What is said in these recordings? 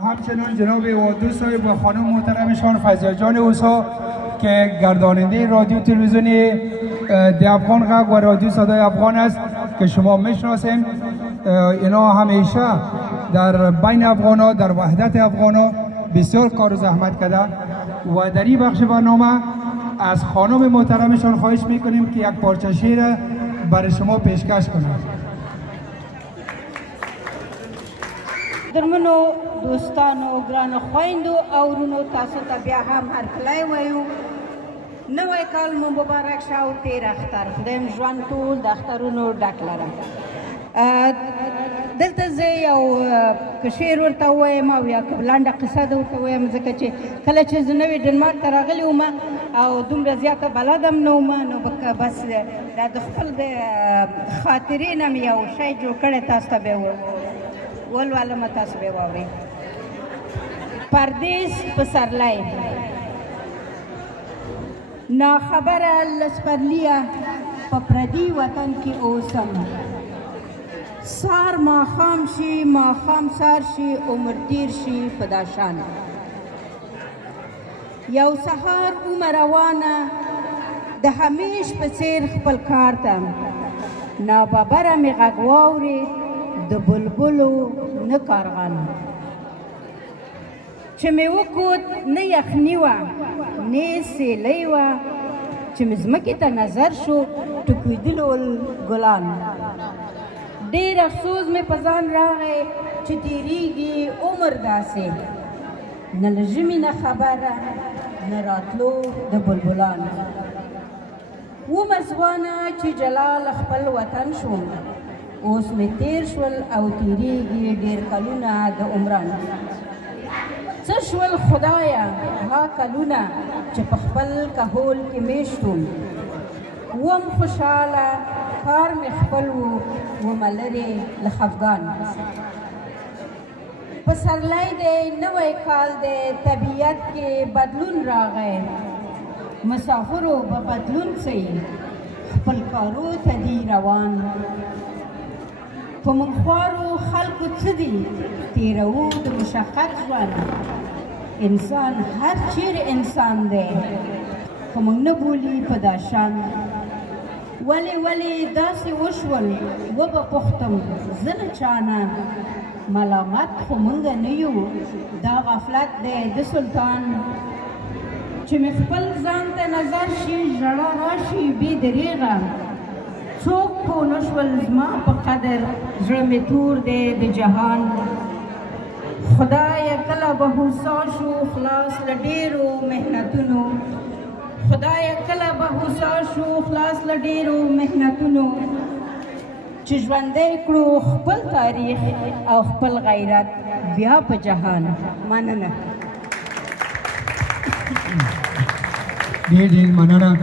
همچنین جناب وادو صاحب و خانم محترمشان فضیه جان اوسا که گرداننده رادیو تلویزیونی دی افغان غږ و رادیو صدای افغان است که شما میشناسین. اینا همیشه در بین افغانا، در وحدت افغانا بسیار کار و زحمت کرده و در این بخش برنامه از خانم محترمشان خواهش میکنیم که یک پارچه شعر برای شما پیشکش کنند. درمنو دوستانو ګرانو خویندو او ورونو، تاسو ته بیا هم هرکلی وایو. نوی کال مو مبارک شه او تېر اختر. خدای م ژوند ټول د اخترونو ډک لره. دلته زه یو که شعر ورته ووایم او یا که لنډه قصه ده ورته ووایم، ځکه چې کله چې زه نوې ډنمارک ته راغلې وم او دومره زیاته بلدم نه وم، نو بس دا د خپل د خاطرې نه مې یو شی جوړ کړی، تاسو ته به ولولم، تاسو به واورئ. پردیس پسرلی ناخبره له سپرلیه په پردي وطن کې اوسم. سار ماښام شي، ماښام سار شي، عمر تیر شي په دا شان. یو سهار ومه روانه د همیش په څېر خپل کار ته، ناببره مې غږ واورېد د بلبلو نه کارغان. چې مې وکوت نه یخني وه نه سیلۍ وه، چې مې ځمکې ته نظر شو ټوکېدلي ول ګلان. ډېر افسوس مې په ځان راغی چې تېرېږي عمر داسې، نه له ژمي نه خبره نه راتلو د بلبلان. ومه ځوانه چې جلال خپل وطن شوم، اوس مې تیر شول او تیریږي ډېر کلونه د عمران. څه شول خدایه ها کلونه چې په خپل کهول کې میشت وم. وم خوشحاله کار مې خپل و، ومه لرې له خفګان. پسرلی دی، نوی کال دی، طبیعت کې بدلون راغی. مسافرو به بدلون څه خپل کارو ته دی روان. په موږ خوارو خلکو څه دي تېروو د مشقت ژوند. انسان هر چیرې انسان دی، خو موږ نه بولي په دا شان. ولې داسې وشول وبه پوښتم زه له چانه، ملامت خو موږ نه یو، دا غفلت دی د سلطان. چې مې خپل ځان ته نظر شي ژړا راشي بې دریغه، څوک پوه نه شول زما په قدر، زړه مې تور دی د جهان. خدایه کله به هوسا شو خلاص له ډېرو محنتونو، خدایه کله به هوسا شو خلاص له ډېرو محنتونو، چې ژوندی کړو خپل تاریخ او خپل غیرت بیا په جهان. مننه. ډېر مننه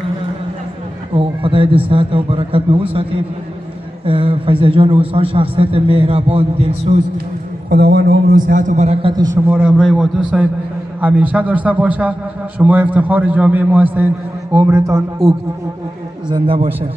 او خدای د صحت او برکت مو وساتي. فضیه جان اوسان شخصیت مهربان دلسوز، خداوند عمر و صحت و برکت شما را همراه وادو صاحب همیشه داشته باشه. شما افتخار جامعه ما هستین، عمرتان اوگ زنده باشه.